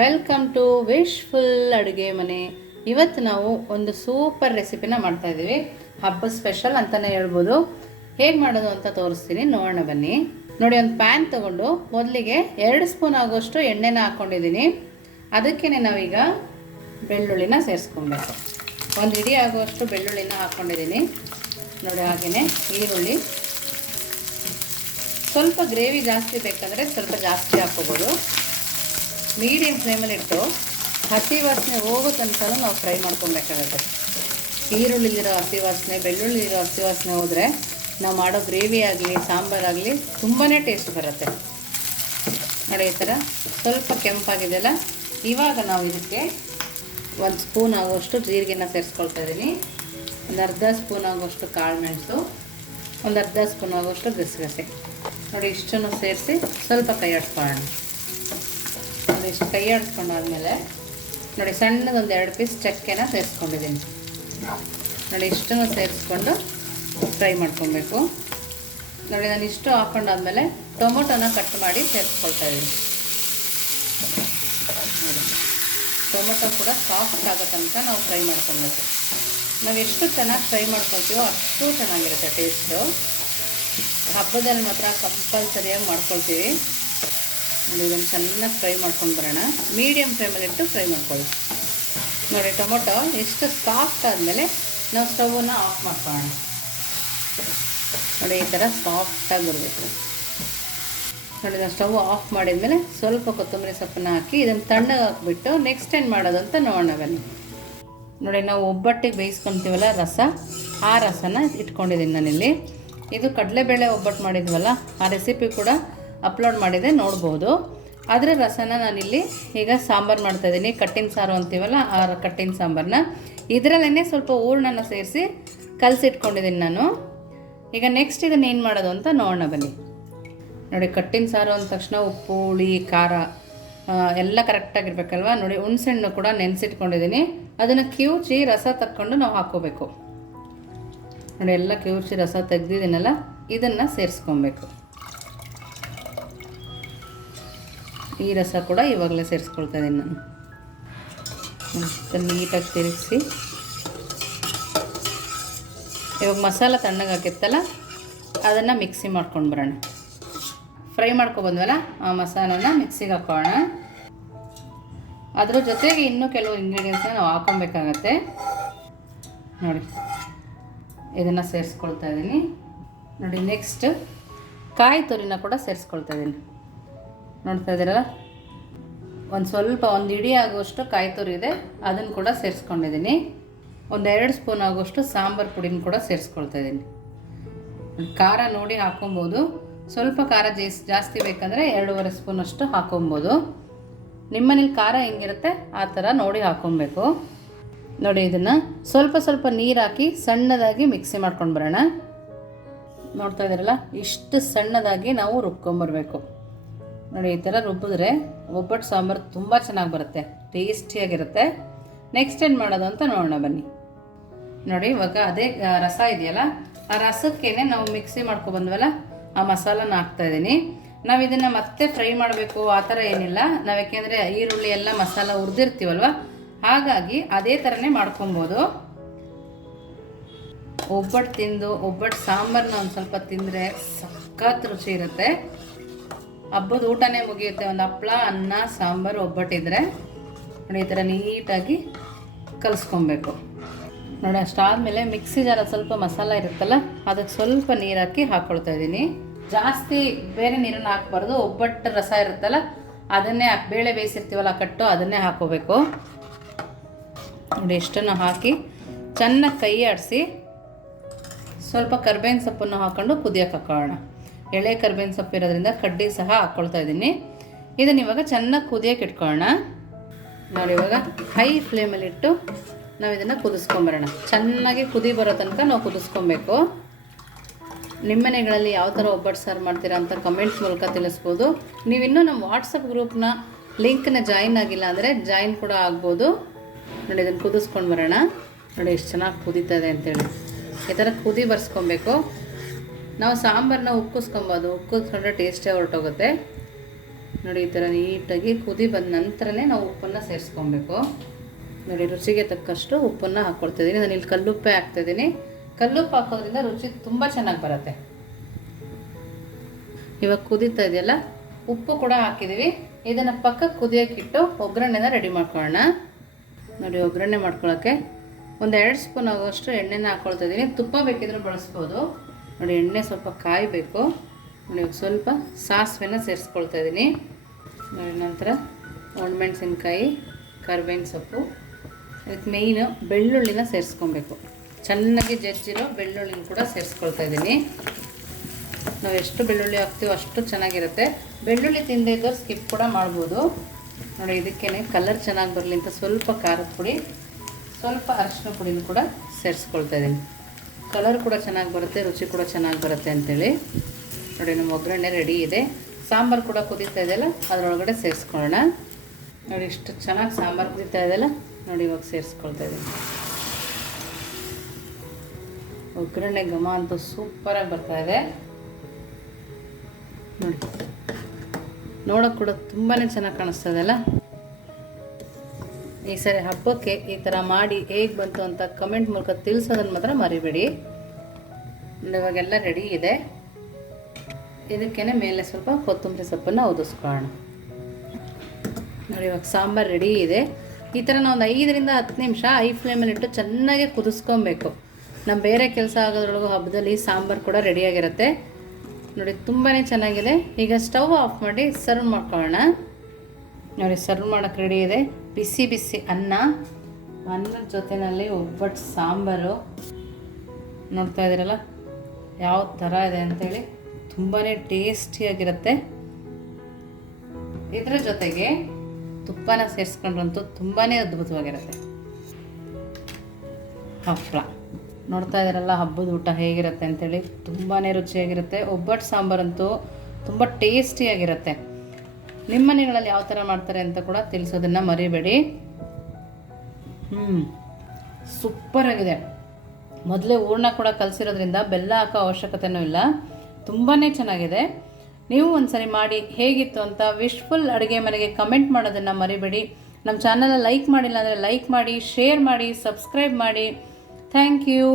Welcome to wishful ಅಡುಗೆ ಮನೆ. ಇವತ್ತು ನಾವು ಒಂದು ಸೂಪರ್ ರೆಸಿಪಿನ ಮಾಡ್ತಾ ಇದ್ದೀವಿ. ಹಬ್ಬದ ಸ್ಪೆಷಲ್ ಅಂತಲೇ ಹೇಳ್ಬೋದು. ಹೇಗೆ ಮಾಡೋದು ಅಂತ ತೋರಿಸ್ತೀನಿ. ನೋಡೋಣ ಬನ್ನಿ. ನೋಡಿ, ಒಂದು ಪ್ಯಾನ್ ತಗೊಂಡು ಮೊದಲಿಗೆ ಎರಡು ಸ್ಪೂನ್ ಆಗೋಷ್ಟು ಎಣ್ಣೆನ ಹಾಕ್ಕೊಂಡಿದ್ದೀನಿ ಅದಕ್ಕೇ ನಾವೀಗ ಬೆಳ್ಳುಳ್ಳಿನ ಸೇರಿಸ್ಕೊಬೇಕು. ಒಂದು ಇಡೀ ಆಗುವಷ್ಟು ಬೆಳ್ಳುಳ್ಳಿನ ಹಾಕ್ಕೊಂಡಿದ್ದೀನಿ ನೋಡಿ ಹಾಗೆಯೇ ಈರುಳ್ಳಿ. ಸ್ವಲ್ಪ ಗ್ರೇವಿ ಜಾಸ್ತಿ ಬೇಕಂದರೆ ಸ್ವಲ್ಪ ಜಾಸ್ತಿ ಹಾಕ್ಕೋಬೋದು. ಮೀಡಿಯಮ್ ಫ್ಲೇಮಲ್ಲಿ ಇಟ್ಟು ಹಸಿ ವಾಸನೆ ಹೋಗೋ ತನಕ ನಾವು ಫ್ರೈ ಮಾಡ್ಕೊಬೇಕಾಗುತ್ತೆ. ಈರುಳ್ಳಿಲಿರೋ ಹಸಿ ವಾಸನೆ, ಬೆಳ್ಳುಳ್ಳಿಲಿರೋ ಹಸಿ ವಾಸನೆ ಹೋದರೆ ನಾವು ಮಾಡೋ ಗ್ರೇವಿ ಆಗಲಿ ಸಾಂಬಾರಾಗಲಿ ತುಂಬಾ ಟೇಸ್ಟ್ ಬರುತ್ತೆ. ನೋಡಿ ಈ ಥರ ಸ್ವಲ್ಪ ಕೆಂಪಾಗಿದೆಯಲ್ಲ, ಇವಾಗ ನಾವು ಇದಕ್ಕೆ ಒಂದು ಸ್ಪೂನ್ ಆಗುವಷ್ಟು ಜೀರಿಗೆನ ಸೇರಿಸ್ಕೊಳ್ತಾ ಇದ್ದೀನಿ ಒಂದು ಅರ್ಧ ಸ್ಪೂನ್ ಆಗುವಷ್ಟು ಕಾಳು ಮೆಣಸು, ಒಂದು ಅರ್ಧ ಸ್ಪೂನ್ ಆಗುವಷ್ಟು ಗಸಗಸೆ. ನೋಡಿ ಇಷ್ಟನ್ನು ಸೇರಿಸಿ ಸ್ವಲ್ಪ ಕೈ ನೋಡಿ ಇಷ್ಟು ಕೈ ಆಡಿಸ್ಕೊಂಡಾದ್ಮೇಲೆ ನೋಡಿ ಸಣ್ಣದೊಂದು ಎರಡು ಪೀಸ್ ಚಕ್ಕೆನ ಸೇರಿಸ್ಕೊಂಡಿದ್ದೀನಿ. ನೋಡಿ ಇಷ್ಟನ್ನು ಸೇರಿಸ್ಕೊಂಡು ಫ್ರೈ ಮಾಡ್ಕೊಬೇಕು. ನೋಡಿ ನಾನು ಇಷ್ಟು ಹಾಕೊಂಡಾದ್ಮೇಲೆ ಟೊಮೊಟೊನ ಕಟ್ ಮಾಡಿ ಸೇರಿಸ್ಕೊಳ್ತಾ ಇದ್ದೀನಿ. ಟೊಮೊಟೊ ಕೂಡ ಸಾಫ್ಟ್ ಆಗೋ ತನಕ ನಾವು ಫ್ರೈ ಮಾಡ್ಕೊಬೇಕು ನಾವು ಎಷ್ಟು ಚೆನ್ನಾಗಿ ಫ್ರೈ ಮಾಡ್ಕೊಳ್ತೀವೋ ಅಷ್ಟು ಚೆನ್ನಾಗಿರುತ್ತೆ ಟೇಸ್ಟು ಹಬ್ಬದಲ್ಲಿ ಮಾತ್ರ ಕಂಪಲ್ಸರಿಯಾಗಿ ಮಾಡ್ಕೊಳ್ತೀವಿ. ನೋಡಿ ಇದನ್ನು ಚೆನ್ನಾಗಿ ಫ್ರೈ ಮಾಡ್ಕೊಂಡು ಬರೋಣ. ಮೀಡಿಯಮ್ ಫ್ಲೇಮಲ್ಲಿ ಇಟ್ಟು ಫ್ರೈ ಮಾಡ್ಕೊಳ್ಳಿ. ನೋಡಿ, ಟೊಮೊಟೊ ಎಷ್ಟು ಸಾಫ್ಟ್ ಆದಮೇಲೆ ನಾವು ಸ್ಟವನ್ನು ಆಫ್ ಮಾಡ್ಕೊಳ್ಳೋಣ. ನೋಡಿ, ಈ ಥರ ಸಾಫ್ಟಾಗಿ ಬರಬೇಕು. ನೋಡಿ, ನಾವು ಸ್ಟವ್ ಆಫ್ ಮಾಡಿದ್ಮೇಲೆ ಸ್ವಲ್ಪ ಕೊತ್ತಂಬರಿ ಸೊಪ್ಪನ್ನ ಹಾಕಿ ಇದನ್ನು ತಣ್ಣಗೆ ಹಾಕ್ಬಿಟ್ಟು ನೆಕ್ಸ್ಟ್ ಏನು ಮಾಡೋದಂತ ನೋಡೋಣ ಬನ್ನಿ. ನೋಡಿ, ನಾವು ಒಬ್ಬಟ್ಟಿಗೆ ಬೇಯಿಸ್ಕೊತೀವಲ್ಲ ರಸ, ಆ ರಸನ ಇಟ್ಕೊಂಡಿದ್ದೀನಿ ನಾನಿಲ್ಲಿ. ಇದು ಕಡಲೆಬೇಳೆ ಒಬ್ಬಟ್ಟು ಮಾಡಿದ್ವಲ್ಲ, ಆ ರೆಸಿಪಿ ಕೂಡ ಅಪ್ಲೋಡ್ ಮಾಡಿದೆ ನೋಡ್ಬೋದು. ಅದರ ರಸನ ನಾನಿಲ್ಲಿ ಈಗ ಸಾಂಬಾರು ಮಾಡ್ತಾಯಿದ್ದೀನಿ ಕಟ್ಟಿನ ಸಾರು ಅಂತೀವಲ್ಲ, ಆ ಕಟ್ಟಿನ ಸಾಂಬಾರನ್ನ ಇದರಲ್ಲೇ ಸ್ವಲ್ಪ ಹೂರ್ಣನ ಸೇರಿಸಿ ಕಲಸಿಟ್ಕೊಂಡಿದ್ದೀನಿ ನಾನು. ಈಗ ನೆಕ್ಸ್ಟ್ ಇದನ್ನು ಏನು ಮಾಡೋದು ಅಂತ ನೋಡೋಣ ಬನ್ನಿ. ನೋಡಿ, ಕಟ್ಟಿನ ಸಾರು ಅಂದ ತಕ್ಷಣ ಉಪ್ಪು, ಹುಳಿ, ಖಾರ ಎಲ್ಲ ಕರೆಕ್ಟಾಗಿರ್ಬೇಕಲ್ವ ನೋಡಿ, ಹುಣ್ಸೆಹಣ್ಣು ಕೂಡ ನೆನೆಸಿಟ್ಕೊಂಡಿದ್ದೀನಿ. ಅದನ್ನು ಕಿವುಚಿ ರಸ ತಕ್ಕೊಂಡು ನಾವು ಹಾಕ್ಕೋಬೇಕು. ನೋಡಿ, ಎಲ್ಲ ಕಿವುಚಿ ರಸ ತೆಗೆದಿದ್ದೀನಲ್ಲ, ಇದನ್ನು ಸೇರಿಸ್ಕೊಬೇಕು. ಈ ರಸ ಕೂಡ ಇವಾಗಲೇ ಸೇರಿಸ್ಕೊಳ್ತಾ ಇದ್ದೀನಿ ನಾನು. ನೀಟಾಗಿ ತಿರುಗಿಸಿ. ಇವಾಗ ಮಸಾಲ ತಣ್ಣಗೆ ಹಾಕಿತ್ತಲ್ಲ, ಅದನ್ನು ಮಿಕ್ಸಿ ಮಾಡ್ಕೊಂಡು ಬರೋಣ. ಫ್ರೈ ಮಾಡ್ಕೊಬಂದ್ವಲ್ಲ, ಆ ಮಸಾಲನ ಮಿಕ್ಸಿಗೆ ಹಾಕೋಣ. ಅದ್ರ ಜೊತೆಗೆ ಇನ್ನೂ ಕೆಲವು ಇಂಗ್ರೀಡಿಯೆಂಟ್ಸ್ನ ನಾವು ಹಾಕೊಬೇಕಾಗತ್ತೆ. ನೋಡಿ, ಇದನ್ನು ಸೇರಿಸ್ಕೊಳ್ತಾ ಇದ್ದೀನಿ. ನೋಡಿ ನೆಕ್ಸ್ಟ್ ಕಾಯಿ ತುರಿನ ಕೂಡ ಸೇರಿಸ್ಕೊಳ್ತಾ ಇದ್ದೀನಿ. ನೋಡ್ತಾ ಇದ್ದೀರಲ್ಲ? ಒಂದು ಸ್ವಲ್ಪ ಒಂದು ಇಡೀ ಆಗುವಷ್ಟು ಕಾಯಿ ತುರಿ ಇದೆ ಅದನ್ನು ಕೂಡ ಸೇರಿಸ್ಕೊಂಡಿದ್ದೀನಿ. ಒಂದು ಎರಡು ಸ್ಪೂನ್ ಆಗುವಷ್ಟು ಸಾಂಬಾರು ಪುಡಿನ ಕೂಡ ಸೇರಿಸ್ಕೊಳ್ತಾ ಇದ್ದೀನಿ. ಖಾರ ನೋಡಿ ಹಾಕೊಬೋದು ಸ್ವಲ್ಪ ಖಾರ ಜೇಸ್, ಜಾಸ್ತಿ ಬೇಕಂದರೆ ಎರಡೂವರೆ ಸ್ಪೂನಷ್ಟು ಹಾಕೊಬೋದು ನಿಮ್ಮನೇಲಿ ಖಾರ ಹೆಂಗಿರುತ್ತೆ ಆ ಥರ ನೋಡಿ ಹಾಕೊಬೇಕು ನೋಡಿ ಇದನ್ನು ಸ್ವಲ್ಪ ಸ್ವಲ್ಪ ನೀರು ಹಾಕಿ ಸಣ್ಣದಾಗಿ ಮಿಕ್ಸಿ ಮಾಡ್ಕೊಂಡು ಬರೋಣ. ನೋಡ್ತಾ ಇದ್ದೀರಲ್ಲ, ಇಷ್ಟು ಸಣ್ಣದಾಗಿ ನಾವು ರುಬ್ಕೊಂಬರ್ಬೇಕು ನೋಡಿ, ಈ ಥರ ರುಬ್ಬಿದ್ರೆ ಒಬ್ಬಟ್ಟು ಸಾಂಬಾರು ತುಂಬ ಚೆನ್ನಾಗಿ ಬರುತ್ತೆ, ಟೇಸ್ಟಿಯಾಗಿರುತ್ತೆ. ನೆಕ್ಸ್ಟ್ ಏನು ಮಾಡೋದು ಅಂತ ನೋಡೋಣ ಬನ್ನಿ. ನೋಡಿ, ಇವಾಗ ಅದೇ ರಸ ಇದೆಯಲ್ಲ, ಆ ರಸಕ್ಕೇನೆ ನಾವು ಮಿಕ್ಸಿ ಮಾಡ್ಕೊಬಂದ್ವಲ್ಲ ಆ ಮಸಾಲನ ಹಾಕ್ತಾ ಇದ್ದೀನಿ. ನಾವು ಇದನ್ನು ಮತ್ತೆ ಫ್ರೈ ಮಾಡಬೇಕು, ಆ ಥರ ಏನಿಲ್ಲ. ನಾವು ಯಾಕೆಂದರೆ ಈರುಳ್ಳಿ ಎಲ್ಲ ಮಸಾಲ ಹುರಿದಿರ್ತೀವಲ್ವ, ಹಾಗಾಗಿ ಅದೇ ಥರನೇ ಮಾಡ್ಕೊಬೋದು. ಒಬ್ಬಟ್ಟು ತಿಂದು, ಒಬ್ಬಟ್ಟು ಸಾಂಬಾರನ್ನ ಒಂದು ಸ್ವಲ್ಪ ತಿಂದರೆ ಸಖತ್ ರುಚಿ ಇರುತ್ತೆ. ಹಬ್ಬದ ಊಟನೇ ಮುಗಿಯುತ್ತೆ. ಒಂದು ಹಪ್ಳ, ಅನ್ನ, ಸಾಂಬಾರು, ಒಬ್ಬಟ್ಟಿದ್ರೆ ನೋಡಿ ಈ ಥರ ನೀಟಾಗಿ ಕಲಿಸ್ಕೊಬೇಕು. ನೋಡಿ ಅಷ್ಟಾದಮೇಲೆ ಮಿಕ್ಸಿ ಜಾರ ಸ್ವಲ್ಪ ಮಸಾಲ ಇರುತ್ತಲ್ಲ, ಅದಕ್ಕೆ ಸ್ವಲ್ಪ ನೀರು ಹಾಕಿ ಹಾಕ್ಕೊಳ್ತಾ ಇದ್ದೀನಿ. ಜಾಸ್ತಿ ಬೇರೆ ನೀರನ್ನು ಹಾಕ್ಬಾರ್ದು, ಒಬ್ಬಟ್ಟು ರಸ ಇರುತ್ತಲ್ಲ, ಅದನ್ನೇ ಬೇಳೆ ಬೇಯಿಸಿರ್ತೀವಲ್ಲ ಕಟ್ಟು, ಅದನ್ನೇ ಹಾಕೋಬೇಕು. ನೋಡಿ ಇಷ್ಟನ್ನು ಹಾಕಿ ಚೆನ್ನಾಗಿ ಕೈ ಆಡಿಸಿ ಸ್ವಲ್ಪ ಕರ್ಬೇವಿನ ಸೊಪ್ಪನ್ನು ಹಾಕ್ಕೊಂಡು ಕುದಿಯೋಕೆ ಹಾಕೋಣ. ಎಳೆ ಕರ್ಬೇವಿನ ಸೊಪ್ಪು ಇರೋದ್ರಿಂದ ಕಡ್ಡಿ ಸಹ ಹಾಕ್ಕೊಳ್ತಾ ಇದ್ದೀನಿ. ಇದನ್ನ ಇವಾಗ ಚೆನ್ನಾಗಿ ಕುದಿಯೋಕೆ ಇಟ್ಕೊಳ್ಳೋಣ ನೋಡಿ ಇವಾಗ ಹೈ ಫ್ಲೇಮಲ್ಲಿಟ್ಟು ನಾವು ಇದನ್ನು ಕುದಿಸ್ಕೊಂಬರೋಣ. ಚೆನ್ನಾಗಿ ಕುದಿ ಬರೋ ತನಕ ನಾವು ಕುದಿಸ್ಕೊಬೇಕು. ನಿಮ್ಮ ಮನೆಗಳಲ್ಲಿ ಯಾವ ಥರ ಒಬ್ಬಟ್ಟು ಸಾರು ಮಾಡ್ತೀರಾ ಅಂತ ಕಮೆಂಟ್ಸ್ ಮೂಲಕ ತಿಳಿಸ್ಬೋದು. ನೀವಿನ್ನೂ ನಮ್ಮ ವಾಟ್ಸಪ್ ಗ್ರೂಪ್ನ ಲಿಂಕ್ನ ಜಾಯಿನ್ ಆಗಿಲ್ಲ ಅಂದರೆ ಜಾಯಿನ್ ಕೂಡ ಆಗ್ಬೋದು. ನೋಡಿ, ಇದನ್ನು ಕುದಿಸ್ಕೊಂಡು ಬರೋಣ. ನೋಡಿ, ಎಷ್ಟು ಚೆನ್ನಾಗಿ ಕುದೀತದೆ ಅಂತೇಳಿ. ಈ ಥರ ಕುದಿ ಬರ್ಸ್ಕೊಬೇಕು. ನಾವು ಸಾಂಬಾರನ್ನ ಉಕ್ಕಿಸ್ಕೊಬೋದು. ಉಕ್ಕಿಸ್ಕೊಂಡ್ರೆ ಟೇಸ್ಟೇ ಹೊರಟೋಗುತ್ತೆ. ನೋಡಿ, ಈ ಥರ ನೀಟಾಗಿ ಕುದಿ ಬಂದ ನಂತರನೇ ನಾವು ಉಪ್ಪನ್ನು ಸೇರಿಸ್ಕೊಬೇಕು. ನೋಡಿ, ರುಚಿಗೆ ತಕ್ಕಷ್ಟು ಉಪ್ಪನ್ನು ಹಾಕ್ಕೊಳ್ತಿದ್ದೀನಿ. ನಾನು ಇಲ್ಲಿ ಕಲ್ಲುಪ್ಪೆ ಹಾಕ್ತಿದ್ದೀನಿ. ಕಲ್ಲುಪ್ಪು ಹಾಕೋದ್ರಿಂದ ರುಚಿ ತುಂಬ ಚೆನ್ನಾಗಿ ಬರುತ್ತೆ. ಇವಾಗ ಕುದೀತಾ ಇದೆಯಲ್ಲ, ಉಪ್ಪು ಕೂಡ ಹಾಕಿದ್ದೀವಿ ಇದನ್ನು ಪಕ್ಕಕ್ಕೆ ಕುದಿಯೋಕ್ಕಿಟ್ಟು ಒಗ್ಗರಣೆನ ರೆಡಿ ಮಾಡ್ಕೊಳ್ಳೋಣ. ನೋಡಿ, ಒಗ್ಗರಣೆ ಮಾಡ್ಕೊಳ್ಳೋಕ್ಕೆ ಒಂದು ಎರಡು ಸ್ಪೂನ್ ಆಗುವಷ್ಟು ಎಣ್ಣೆನ ಹಾಕ್ಕೊಳ್ತಾ ಇದ್ದೀನಿ ತುಪ್ಪ ಬೇಕಿದ್ರೂ ಬಳಸ್ಬೋದು. ನೋಡಿ, ಎಣ್ಣೆ ಸ್ವಲ್ಪ ಕಾಯಬೇಕು. ನೋಡಿ ಸ್ವಲ್ಪ ಸಾಸಿವೆನ ಸೇರಿಸ್ಕೊಳ್ತಾ ಇದ್ದೀನಿ ನೋಡಿ, ನಂತರ ಒಣಮೆಣಸಿನ್ಕಾಯಿ, ಕರ್ಬೇವಿನ ಸೊಪ್ಪು, ಅದಕ್ಕೆ ಮೇಯ್ನು ಬೆಳ್ಳುಳ್ಳಿನ ಸೇರಿಸ್ಕೊಬೇಕು. ಚೆನ್ನಾಗಿ ಜಜ್ಜಿರೋ ಬೆಳ್ಳುಳ್ಳಿನ ಕೂಡ ಸೇರಿಸ್ಕೊಳ್ತಾ ಇದ್ದೀನಿ ನಾವು ಎಷ್ಟು ಬೆಳ್ಳುಳ್ಳಿ ಹಾಕ್ತೀವೋ ಅಷ್ಟು ಚೆನ್ನಾಗಿರುತ್ತೆ. ಬೆಳ್ಳುಳ್ಳಿ ತಿಂದೇ ಇದ್ದವ್ರು ಸ್ಕಿಪ್ ಕೂಡ ಮಾಡ್ಬೋದು. ನೋಡಿ ಇದಕ್ಕೇ ಕಲರ್ ಚೆನ್ನಾಗಿ ಬರಲಿ ಅಂತ ಸ್ವಲ್ಪ ಖಾರದ ಪುಡಿ, ಸ್ವಲ್ಪ ಅರಿಶಿನ ಪುಡಿನೂ ಕೂಡ ಸೇರಿಸ್ಕೊಳ್ತಾ ಇದ್ದೀನಿ ಕಲರ್ ಕೂಡ ಚೆನ್ನಾಗಿ ಬರುತ್ತೆ, ರುಚಿ ಕೂಡ ಚೆನ್ನಾಗಿ ಬರುತ್ತೆ ಅಂತೇಳಿ. ನೋಡಿ, ನಮ್ಮ ಒಗ್ಗರಣೆ ರೆಡಿ ಇದೆ. ಸಾಂಬಾರು ಕೂಡ ಕುದೀತಾ ಇದೆಯಲ್ಲ ಅದರೊಳಗಡೆ ಸೇರಿಸ್ಕೊಳ್ಳೋಣ. ನೋಡಿ, ಇಷ್ಟು ಚೆನ್ನಾಗಿ ಸಾಂಬಾರು ಕುದೀತಾ ಇದೆಯಲ್ಲ ನೋಡಿ, ಇವಾಗ ಸೇರಿಸ್ಕೊಳ್ತಾ ಇದ್ದೀನಿ ಒಗ್ಗರಣೆ ಘಮ ಅಂತೂ ಸೂಪರಾಗಿ ಬರ್ತಾ ಇದೆ. ನೋಡಿ, ನೋಡೋಕೆ ಕೂಡ ತುಂಬಾ ಚೆನ್ನಾಗಿ ಕಾಣಿಸ್ತಾ ಈ ಸರಿ ಹಬ್ಬಕ್ಕೆ ಈ ಥರ ಮಾಡಿ ಹೇಗೆ ಬಂತು ಅಂತ ಕಮೆಂಟ್ ಮೂಲಕ ತಿಳಿಸೋದನ್ನು ಮಾತ್ರ ಮರಿಬೇಡಿ. ನೋಡಿ, ಇವಾಗೆಲ್ಲ ರೆಡಿ ಇದೆ. ಇದಕ್ಕೇ ಮೇಲೆ ಸ್ವಲ್ಪ ಕೊತ್ತಂಬರಿ ಸೊಪ್ಪನ್ನು ಉದಿಸ್ಕೊಳ್ಳೋಣ. ನೋಡಿ ಇವಾಗ ಸಾಂಬಾರು ರೆಡಿ ಇದೆ. ಈ ಥರ ನಾವು ಒಂದು ಐದರಿಂದ ಹತ್ತು ನಿಮಿಷ ಐ ಫ್ಲೇಮಲ್ಲಿ ಇಟ್ಟು ಚೆನ್ನಾಗಿ ಕುದಿಸ್ಕೊಬೇಕು. ನಮ್ಮ ಬೇರೆ ಕೆಲಸ ಆಗೋದ್ರೊಳಗೂ ಹಬ್ಬದಲ್ಲಿ ಸಾಂಬಾರು ಕೂಡ ರೆಡಿಯಾಗಿರುತ್ತೆ ನೋಡಿ ತುಂಬಾ ಚೆನ್ನಾಗಿದೆ. ಈಗ ಸ್ಟವ್ ಆಫ್ ಮಾಡಿ ಸರ್ವ್ ಮಾಡ್ಕೊಳ್ಳೋಣ. ನೋಡಿ ಸರ್ವ್ ಮಾಡೋಕ್ಕೆ ರೆಡಿ ಇದೆ. ಬಿಸಿ ಬಿಸಿ ಅನ್ನ. ಅನ್ನದ ಜೊತೆಯಲ್ಲಿ ಒಬ್ಬಟ್ಟು ಸಾಂಬಾರು. ನೋಡ್ತಾ ಇದ್ದೀರಲ್ಲ? ಯಾವ ಥರ ಇದೆ ಅಂತೇಳಿ ತುಂಬಾ ಟೇಸ್ಟಿಯಾಗಿರುತ್ತೆ. ಇದರ ಜೊತೆಗೆ ತುಪ್ಪನ ಸೇರಿಸ್ಕೊಂಡ್ರಂತೂ ತುಂಬಾ ಅದ್ಭುತವಾಗಿರುತ್ತೆ. ಹಪ್ಪಳ ನೋಡ್ತಾ ಇದ್ದೀರಲ್ಲ ಹಬ್ಬದ ಊಟ ಹೇಗಿರುತ್ತೆ ಅಂತೇಳಿ? ತುಂಬಾ ರುಚಿಯಾಗಿರುತ್ತೆ. ಒಬ್ಬಟ್ಟು ಸಾಂಬಾರಂತೂ ತುಂಬ ಟೇಸ್ಟಿಯಾಗಿರುತ್ತೆ. ನಿಮ್ಮ ಮನೆಗಳಲ್ಲಿ ಯಾವ ಥರ ಮಾಡ್ತಾರೆ ಅಂತ ಕೂಡ ತಿಳಿಸೋದನ್ನು ಮರಿಬೇಡಿ. ಹ್ಞೂ ಸೂಪರಾಗಿದೆ ಮೊದಲೇ ಹೂರ್ಣ ಕೂಡ ಕಲಸಿರೋದ್ರಿಂದ ಬೆಲ್ಲ ಹಾಕೋ ಅವಶ್ಯಕತೆನೂ ಇಲ್ಲ. ತುಂಬಾ ಚೆನ್ನಾಗಿದೆ. ನೀವು ಒಂದ್ಸರಿ ಮಾಡಿ ಹೇಗಿತ್ತು ಅಂತ ವಿಶ್ಫುಲ್ ಅಡುಗೆ ಮನೆಗೆ ಕಮೆಂಟ್ ಮಾಡೋದನ್ನು ಮರಿಬೇಡಿ. ನಮ್ಮ ಚಾನಲ್ ಲೈಕ್ ಮಾಡಿಲ್ಲ ಅಂದರೆ ಲೈಕ್ ಮಾಡಿ ಶೇರ್ ಮಾಡಿ ಸಬ್ಸ್ಕ್ರೈಬ್ ಮಾಡಿ. Thank you